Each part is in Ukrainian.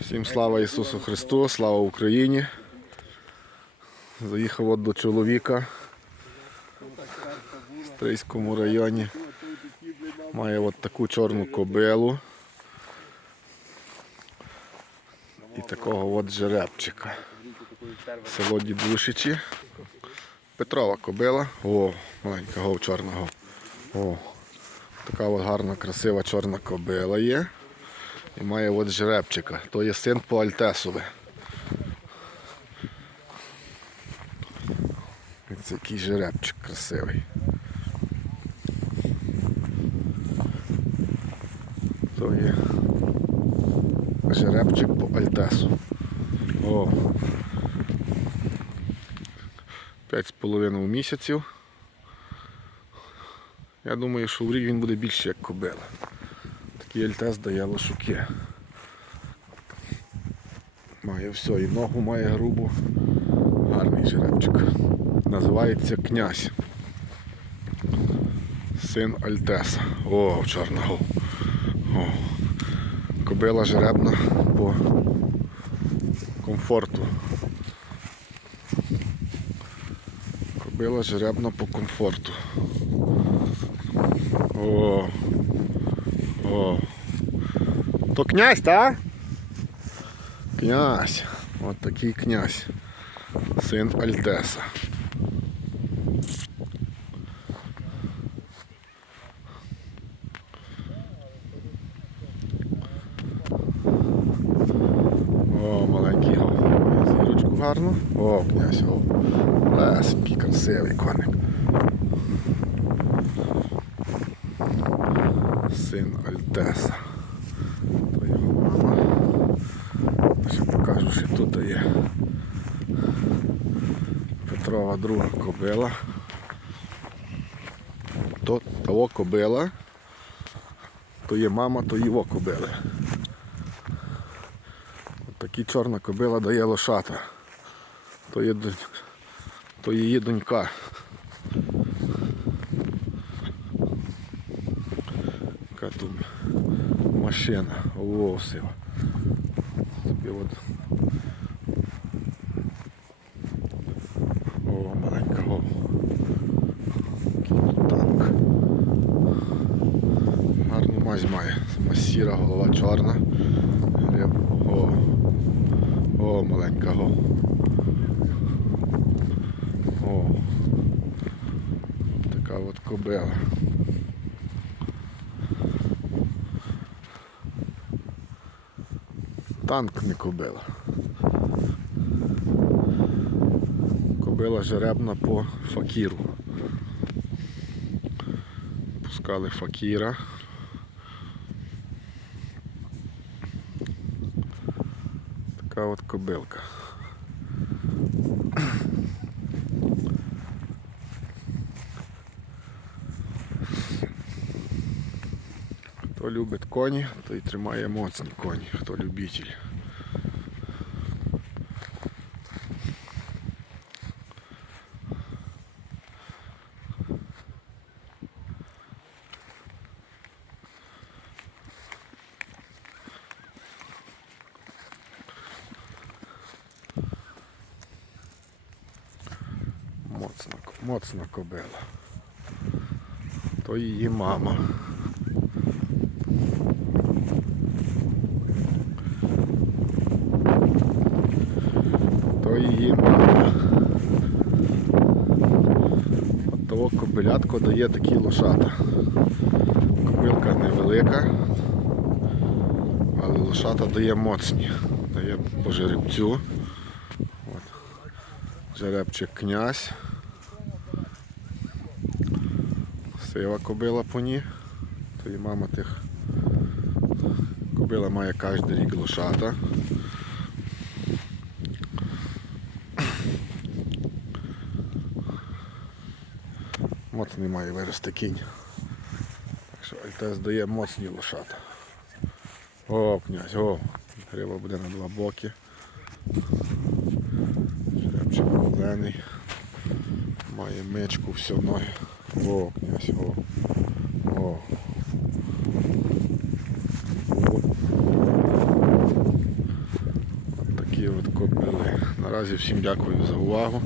Всім слава Ісусу Христу, слава Україні. Заїхав от до чоловіка в Стрийському районі. Має от таку чорну кобилу. І такого от жеребчика. Село Дідушичі. Петрова кобила. О, маленька гов чорна гов. О, така от гарна, красива чорна кобила є. І має от жеребчика. То є син по Альтесове. Це який жеребчик красивий. То є жеребчик по Альтесу. О. П'ять з половиною місяців. Я думаю, що в рік він буде більше як кобила. Альтес дає лошуки. Має все, і ногу має грубу. Гарний жеребчик. Називається князь. Син Альтеса. О, чорного. О. Кобила жеребна по комфорту. Кобила жеребна по комфорту. О. О. То князь, так? Князь. От такий князь. Син Альтеса. О, маленький. Зірочку гарно. О, князь гов. Лесенький, красивий коник. Син Альтеса. То його мама. Ще покажу, що тут є Петрова друга кобила. То того кобила, то є мама, то його кобили. Такі чорна кобила дає лошата. То є, то її донька. Яка тут машина. О, все. Тобі от. О, маленька о. Танк. Гарну мазь має. Сіра, голова чорна. О. О, маленька го. О. Така от кобила. Танк не кобила. Кобила жеребна по факіру. Пускали факіра. Така от кобилка. Хто любить коні, той тримає моцні коні, хто любитель. Моцна, моцна кобила. То її мама. То її. От того кобилятко дає такі лошата. Кобилка невелика, але лошата дає моцні. Дає по жеребцю. От. Жеребчик князь. Сива кобила по ній. То і мама тих. Кобила має кожен рік лошата. Моцний має вирости кінь. Так що Альтес дає моцні лошата. О, князь, о, гриба буде на два боки. Жеребчик зелений. Має мечку, все ноги. О, князь, о. О. от кобили. Наразі всім дякую за увагу.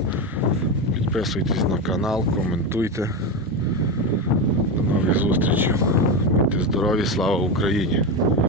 Підписуйтесь на канал, коментуйте. До нових зустрічей. Будьте здорові, слава Україні!